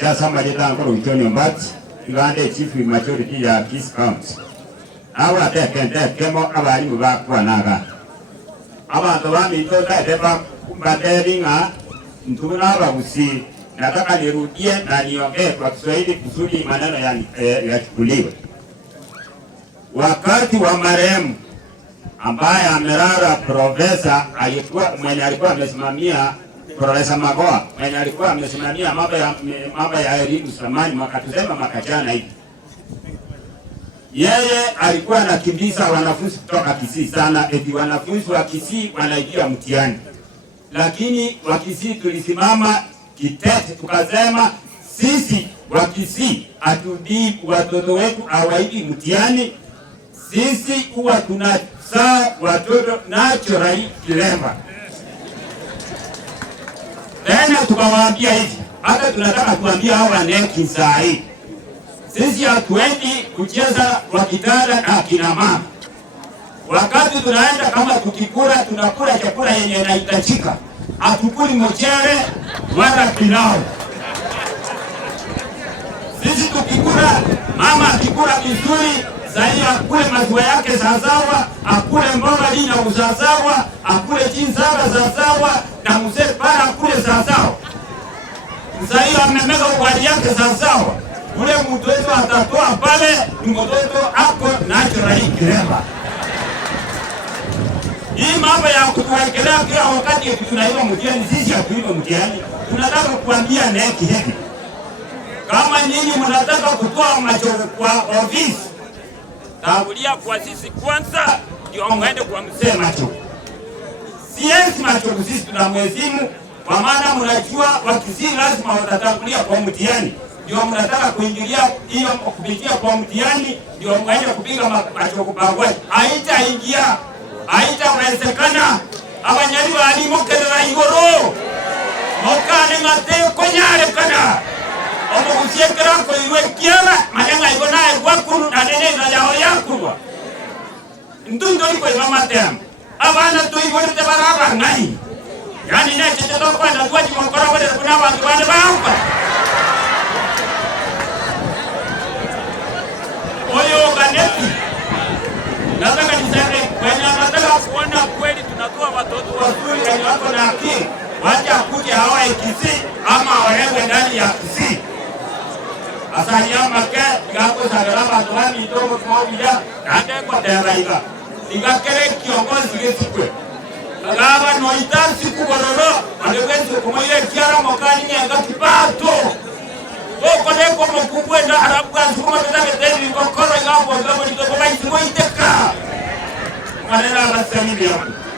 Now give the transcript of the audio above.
jasa majeta ngoro Antonio Mbati igande chief majority ya Kisii County awa tekende kemo abali mubakwa naga abantu bamito ndeba kumbaderinga ntuna abagusi. Nataka nirudie na niongee kwa Kiswahili kusudi maneno yachukuliwe. Wakati wa marehemu ambaye amelala profesa alikuwa amesimamia Profesa Magoha, mwenye alikuwa amesimamia mambo ya elimu zamani mwaka jana hivi. Yeye alikuwa anakimbiza wanafunzi kutoka Kisii sana, eti wanafunzi wa Kisii wanaingia mtihani. Lakini wa Kisii tulisimama kitete tukasema sisi wa Kisii hatudii watoto wetu hawaidi mtihani. Sisi huwa tunazaa watoto natural kilemba. Tena tukawaambia hivi, hata tunataka kuambia hawa neki saa hii, sisi hatuendi kucheza wa kitanda na kina mama. Wakati tunaenda kama tukikula, tunakula chakula yenye inahitajika. Hatukuli mchele wala pilau. Sisi tukikula, mama akikula vizuri, sahi akule maziwa yake sawasawa, akule mboga lina usawasawa, akule chinsaba sawasawa, na mzee para akule sawasawa. Sahi amemega ugali yake sawasawa. Ule mtoto atatoa pale, ni mtoto ako natural kiremba. Hii mambo ya kutuwekelea kila wakati tunaiba mtihani, sisi hatuiba mtihani. Tunataka kuambia neki hivi, kama nyinyi mnataka kutoa macho kwa ofisi, tangulia kwa sisi kwanza, ndio mwende kwa mzee macho. Sienzi macho sisi tunamhezimu, kwa maana mnajua wa Kisii lazima watatangulia kwa mtihani. Ndio mnataka kuingilia hiyo kupitia kwa mtihani, ndio mwende kupiga macho kupangwa. Haitaingia. Haitawezekana. Abanyari bali mokerera igoro mokane ngate konyare kana omo kusiekera ko iwe kiara mayenga igona egwakuru nanene na yao yakurwa ndundo iko imatem abana tu igoro te baraba ngai yani ne chete to kwenda tuaji mokora wale kuna watu wale bauka oyo ganeti. Nataka niseme kwenye nataka kuona kweli tunatoa watoto wazuri wenye wako na akili, wacha kuje hawa Kisii ama waewe ndani ya Kisii. Asali ya make ngako sagaraba tuwani itomo kwa uja nande kwa teraiga. Nigakere kiongozi gesikwe. Agaba no itansi kubororo adewenzo kumoye kiara mokani nga kipato. Oko neko mokubwe na arabu kanzu kuma betake teni kokoro ngabo ngabo nitoko baiti moiteka. Manena basemi biya.